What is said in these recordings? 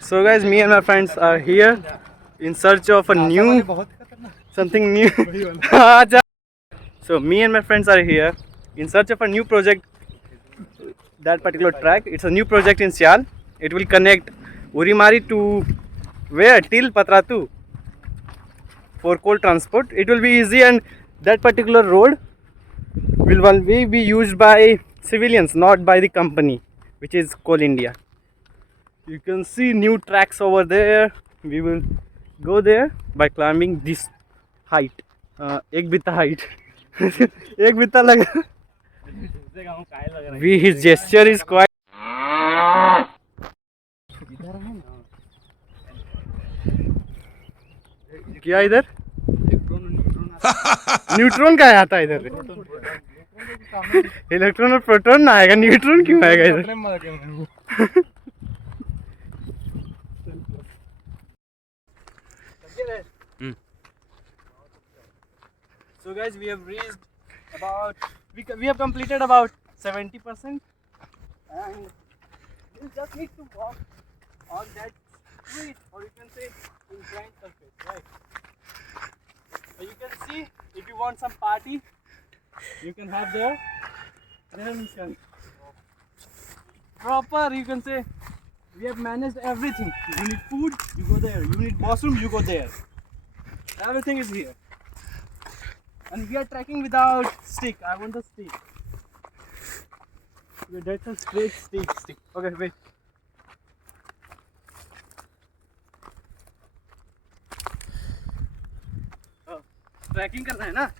So guys, me and my friends are here in search of a new something new. So me and my friends are here in search of a new project. That particular track, it's a new project in Sial. It will connect Urimari to where till Patratu for coal transport. It will be easy, and that particular road will one way be used by civilians, not by the company, which is Coal India. You can see new tracks over there. We will go there by climbing this height. एक बित्ता height. एक बित्ता लगा. His gesture is quite. क्या इधर? Neutron का आता है इधर. इलेक्ट्रॉन और प्रोटॉन ना आएगा, न्यूट्रॉन क्यों आएगा इधर? So guys, we have reached about we have completed about 70%, and we just need to walk on that street, or you can say inclined surface, right? So you can see, if you want some party, you can have there. Mskian. Proper, you can say, we have managed everything. You need food, you go there. You need washroom, you go there. Everything is here. And we are trekking without stick. I want the stick. That's a straight stick. Okay, wait. Oh, trekking करना है ना?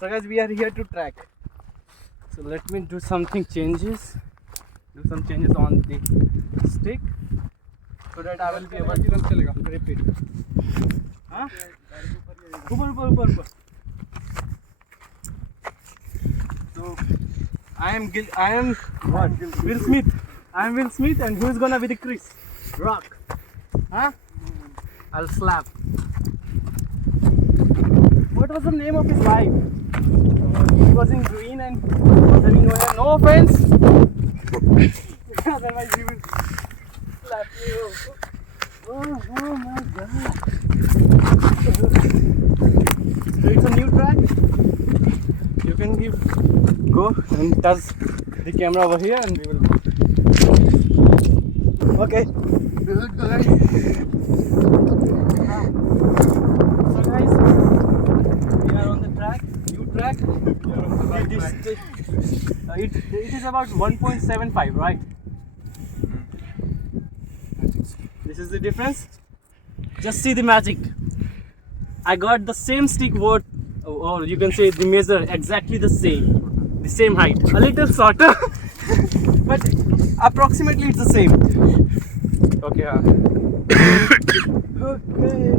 So guys, we are here to track. So let me do some changes on the stick, so that I will be able to grip it. Huh? ऊपर. So I am what? Will Smith. I am Will Smith, and who is gonna be the Chris Rock? Huh? I'll slap. What was the name of his wife? He was in green and was having no offense. Otherwise he will slap you. Oh my god. So it's a new track. You can go and touch the camera over here, and we will go. Okay. Good guys. So guys, we are on the track, new track. It is about 1.75, right? This is the difference. Just see the magic. I got the same stick word, or you can say the measure exactly the same height. A little shorter, but approximately it's the same. Okay. Okay.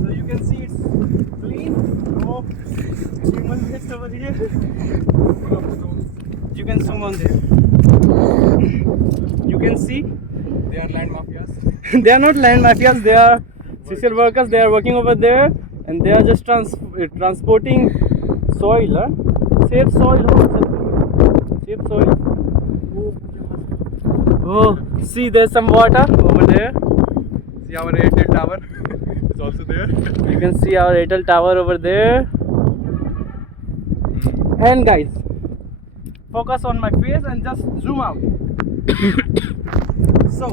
So you can see it's clean. No human waste over here. You can zoom on there. You can see. They are land mafias. They are not land mafias. They are social workers. They are working over there, and they are just transporting soil. Safe soil. Safe soil. Oh, see, there's some water over there. See our Airtel tower is also there. You can see our Airtel tower over there. And guys, focus on my face and just zoom out. So,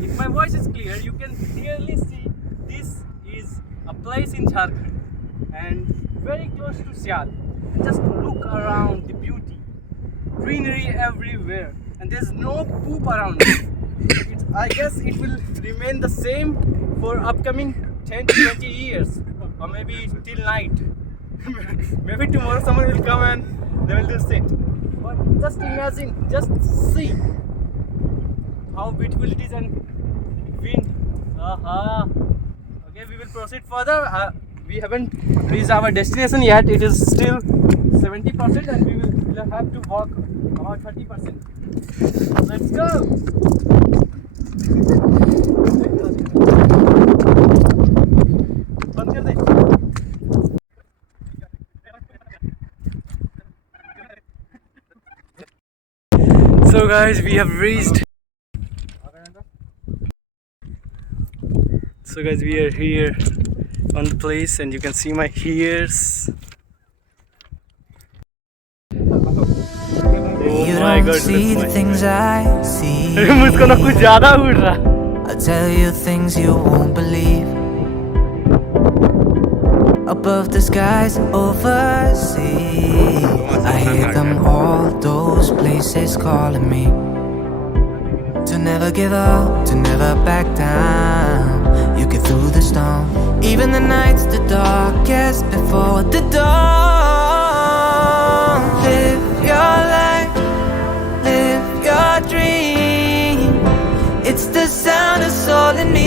if my voice is clear, you can clearly see this is a place in Jharkhand and very close to Sial. Just look around the beauty, greenery everywhere, and there's no poop around it. I guess it will remain the same for upcoming 10 to 20 years, or maybe till night. Maybe tomorrow someone will come and they will just sit. But just imagine, just see how beautiful it is, and wind. Okay, we will proceed further. We haven't reached our destination yet. It is still 70%, and we will have to walk about 30%. Let's go. बंद कर दे. So guys, we have reached So guys, we are here on the place and you can see my ears. Oh You my don't god, see the things I see. मुझको ना कुछ ज़्यादा उड़ रहा. I'll tell you things you won't believe. Above the skies overseas, I hear them all, those places calling me. To never give up, to never back down. You get through the storm, even the nights the darkest before the dawn. Live your life, live your dream. It's the sound of soul in me.